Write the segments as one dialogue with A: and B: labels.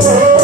A: Oh,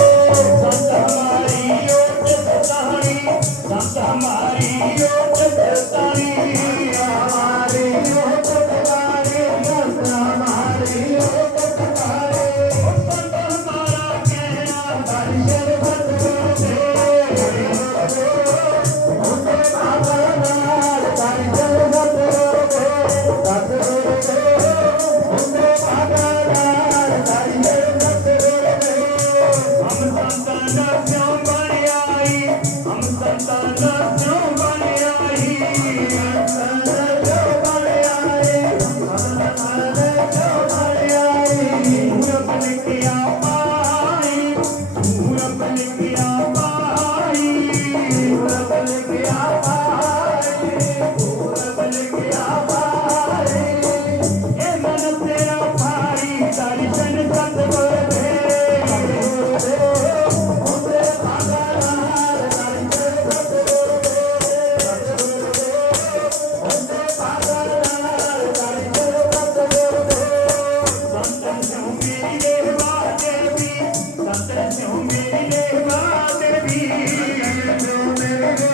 A: ਮੇਰੇ ਬਾਦ ਵੀ ਜੋ ਮੇਰੇ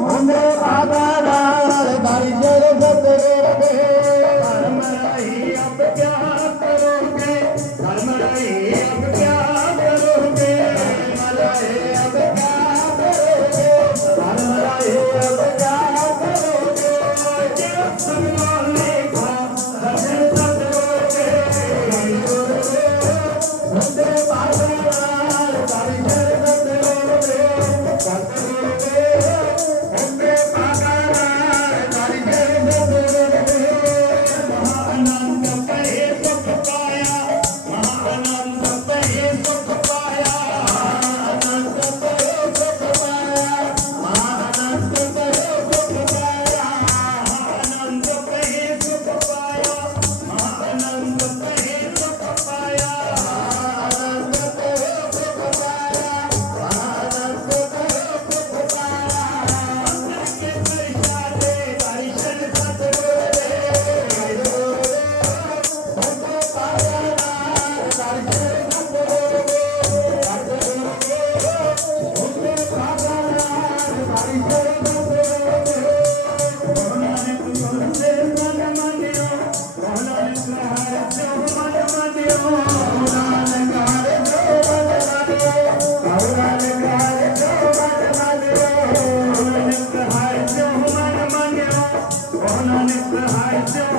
A: I'm just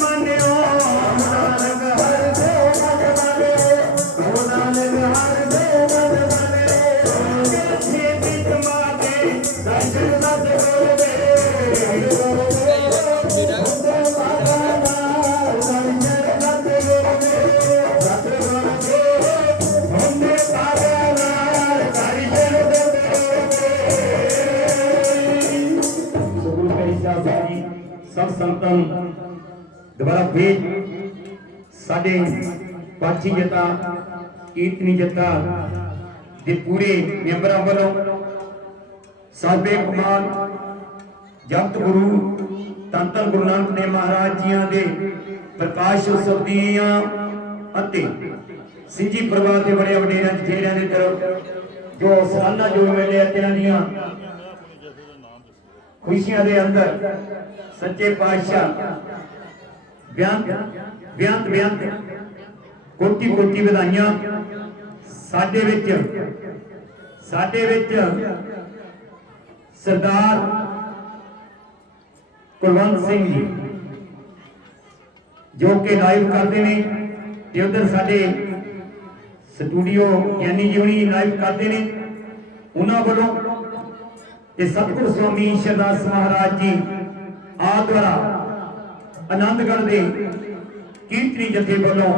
A: Thank you. ਸੰਗਤਾਂ ਦੁਬਾਰਾ ਫੇਰ ਸਾਡੇ ਪਾਠੀ ਜਤਾ ਕੀਰਤਨੀ ਜਤਾ ਦੇ ਪੂਰੇ ਮੈਂਬਰਾਂ ਵੱਲੋਂ ਸਾਬੇ ਕਮਾਨ, ਜਗਤ ਗੁਰੂ ਤੰਤਨ ਗੁਰੂ ਨਾਨਕ ਦੇਵ ਮਹਾਰਾਜ ਜੀਆਂ ਦੇ ਪ੍ਰਕਾਸ਼ ਉਤਸਵ ਦੀਆਂ ਅਤੇ ਸਿੰਘੀ ਪਰਿਵਾਰ ਦੇ ਬੜੇ ਵਡੇਰਿਆਂ ਜਿਹੜਿਆਂ ਦੇ ਤਰਫ ਜੋ ਸਾਲਾਨਾ ਜੋ ਮੇਲੇ ਅਤੇ ਦੀਆਂ ਖੁਸ਼ੀਆਂ ਦੇ ਅੰਦਰ ਸੱਚੇ ਪਾਤਸ਼ਾਹ ਬਿਆਨ ਬਿਆਨ ਬਿਆਨ ਕੋਟੀ ਕੋਟੀ ਵਧਾਈਆਂ ਸਾਡੇ ਵਿੱਚ ਸਾਡੇ ਵਿੱਚ ਸਰਦਾਰ ਕੁਲਵੰਤ ਸਿੰਘ ਜੀ, ਜੋ ਕਿ ਲਾਈਵ ਕਰਦੇ ਨੇ ਤੇ ਉਧਰ ਸਾਡੇ ਸਟੂਡੀਓ ਗਿਆਨੀ ਜੀ ਹੁਣੀ ਲਾਈਵ ਕਰਦੇ ਨੇ। ਉਹਨਾਂ ਵੱਲੋਂ ਤੇ ਸਤਿਗੁਰ ਸਵਾਮੀ ਸ਼ਰਦਾਸ ਮਹਾਰਾਜ ਜੀ ਆਦਵਰਾ ਆਨੰਦਗੜ੍ਹ ਦੇ ਕੀਰਤਨੀ ਜਥੇ ਵੱਲੋਂ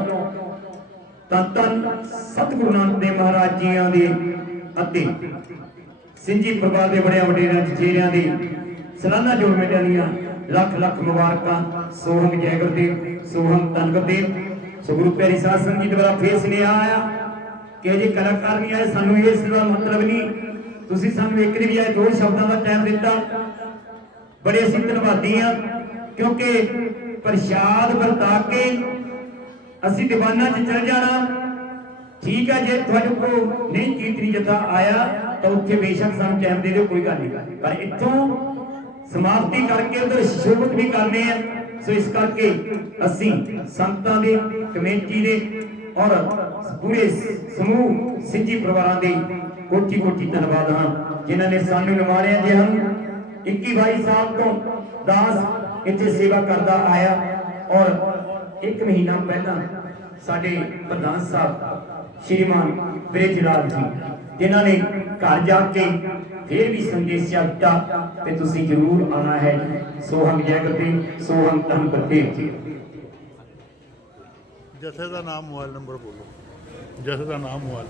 A: ਤਾਂ ਤਨ ਸਤਿਗੁਰੂ ਨਾਨਕ ਦੇਵ ਮਹਾਰਾਜ ਜੀਆਂ ਦੇ ਅਤੇ ਸਿੰਜੀ ਪਰਿਵਾਰ ਦੇ ਬੜਿਆਂ ਵਡੇਰਿਆਂ ਜਥੇਰਿਆਂ ਦੇ ਸਲਾਨਾ ਜੋੜ ਮੇਲਿਆਂ ਦੀਆਂ ਲੱਖ ਲੱਖ ਮੁਬਾਰਕਾਂ। ਸੋਹਣ ਜੈ ਗੁਰਦੇਵ, ਸੋਹਣ ਧੰਨ ਗੁਰਦੇਵ। ਸੋ ਗੁਰੂ ਪਿਆਰੀ ਸਾਧ ਸੰਗਤ ਜੀ ਦੁਆਰਾ ਫੇਰ ਸੁਨੇਹਾ ਆਇਆ ਕਿ ਜੇ ਕਲਾਕਾਰ ਨਹੀਂ ਆਏ, ਸਾਨੂੰ ਇਸ ਦਾ ਮਤਲਬ ਨਹੀਂ ਤੁਸੀਂ ਸਾਨੂੰ ਇੱਕ ਨਹੀਂ ਆਏ, ਦੋ ਸ਼ਬਦਾਂ ਦਾ ਟਾਈਮ ਦਿੱਤਾ। ਬੜੇ ਅਸੀਂ ਧੰਨਵਾਦੀ ਆ ਕਿਉਂਕਿ ਪ੍ਰਸ਼ਾਦ ਵਰਤਾ ਕੇ ਅਸੀਂ ਦੀਵਾਨਾਂ 'ਚ ਚਲ ਜਾਣਾ। ਠੀਕ ਹੈ, ਜੇ ਤੁਹਾਡੇ ਕੋਲ ਨਹੀਂ ਕੀਰਤਨੀ ਜਥਾ ਆਇਆ, ਤਾਂ ਉੱਥੇ ਬੇਸ਼ੱਕ ਸਾਨੂੰ ਟਾਈਮ ਦੇ ਦਿਓ, ਕੋਈ ਗੱਲ ਨਹੀਂ। ਪਰ ਇੱਥੋਂ ਸਮਾਪਤੀ ਕਰਕੇ ਉਧਰ ਸ਼ੋਭਤ ਵੀ ਕਰਨੇ ਆ। ਸੋ ਇਸ ਕਰਕੇ ਅਸੀਂ ਸੰਤਾਂ ਦੇ, ਕਮੇਟੀ ਦੇ ਔਰ ਪੂਰੇ ਸਮੂਹ, ਸਿੱਜੀ ਪਰਿਵਾਰਾਂ ਦੇ ਕੋਟੀ ਕੋਟੀ ਧੰਨਵਾਦ ਹਾਂ, ਜਿਨ੍ਹਾਂ ਨੇ ਸਾਨੂੰ ਨਿਵਾਰਿਆ ਜੇ ਹਨ। 21 22 ਸਾਲ ਤੋਂ ਦਾਸ ਇੱਥੇ ਸੇਵਾ ਕਰਦਾ ਆਇਆ ਔਰ ਇੱਕ ਮਹੀਨਾ ਪਹਿਲਾਂ ਸਾਡੇ ਪ੍ਰਧਾਨ ਸਾਹਿਬ ਸ਼੍ਰੀਮਾਨ ਬ੍ਰਿਜ ਜੀ, ਜਿਨ੍ਹਾਂ ਨੇ ਘਰ ਜਾ ਕੇ ਫਿਰ ਵੀ ਸੰਦੇਸ਼ਿਆ ਦਿੱਤਾ ਤੇ ਤੁਸੀਂ ਜ਼ਰੂਰ ਆਉਣਾ ਹੈ। ਸੋਹੰਗ ਜੈ ਗੁਰਦੇਵ ਸੋਹੰ ਧੰਨ
B: ਜਥੇ ਦਾ ਨਾਮ ਮੋਬਾਈਲ ਨੰਬਰ ਬੋਲੋ। ਜਥੇ ਦਾ ਨਾਮ ਮੋਬਾਈਲ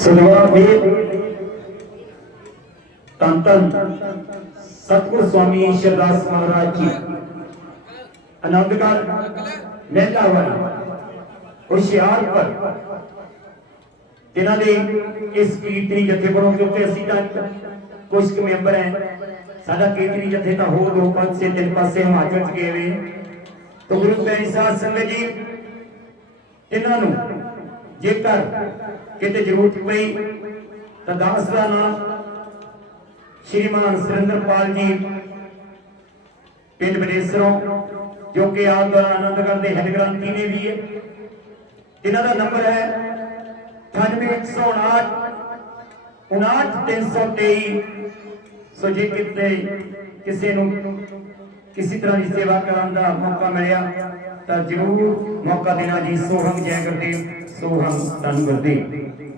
A: ਸਨਵਾ ਵੇਦ ਤਨ ਤਨ ਸਤਿਗੁਰ ਸਵਾਮੀ ਸ਼ਰਦਾਸ ਮਹਾਰਾਜ ਜੀ। ਆਨੰਦਗੜ੍ਹ ਮਹਿਤਾਵਾਲੀ ਹੁਸ਼ਿਆਰਪੁਰ ਇਹਨਾਂ ਦੇ ਇਸ ਕੀਰਤਨੀ ਜਥੇ ਵੱਲੋਂ ਕਿਉਂਕਿ ਅਸੀਂ ਤਾਂ ਕੁਝ ਕੁ ਮੈਂਬਰ ਹੈ। ਸਾਡਾ ਕੀਰਤਨੀ ਜਥੇ ਤਾਂ ਹੋਰ ਦੋ ਪਾਸੇ, ਤਿੰਨ ਪਾਸੇ ਹਿਮਾਚਲ ਚ ਗਏ ਵੇ ਤਾਂ ਗੁਰੂ ਪਿਆਰੀ ਸਾਧ ਸੰਗਤ ਜੀ ਇਹਨਾਂ ਨੂੰ ਜੇਕਰ ਕਿਤੇ ਜ਼ਰੂਰਤ ਪਈ, ਤਾਂ ਦਾਸ ਦਾ ਨਾਮ ਸ਼੍ਰੀਮਾਨ ਸੁਰਿੰਦਰਪਾਲ ਜੀ, ਪਿੰਡ ਬਡੇਸਰੋਂ, ਜੋ ਕਿ ਆਪ ਦੁਆਰਾ ਆਨੰਦਗੜ੍ਹ ਦੇ ਹੈਡ ਗ੍ਰੰਥੀ ਨੇ ਵੀ ਹੈ ਇਹਨਾਂ ਦਾ ਨੰਬਰ ਹੈ 9859 59323 ਸੋ ਜੇ ਕਿਤੇ ਕਿਸੇ ਨੂੰ ਕਿਸੇ ਤਰ੍ਹਾਂ ਦੀ ਸੇਵਾ ਕਰਨ ਦਾ ਮੌਕਾ ਮਿਲਿਆ ਤਾਂ ਜ਼ਰੂਰ ਮੌਕਾ ਦੇਣਾ ਜੀ। ਸੋਹੰਗ ਜੈ ਗੁਰਦੇਵ ਸੋਹੰਗ ਧੰਨ ਗੁਰਦੇਵ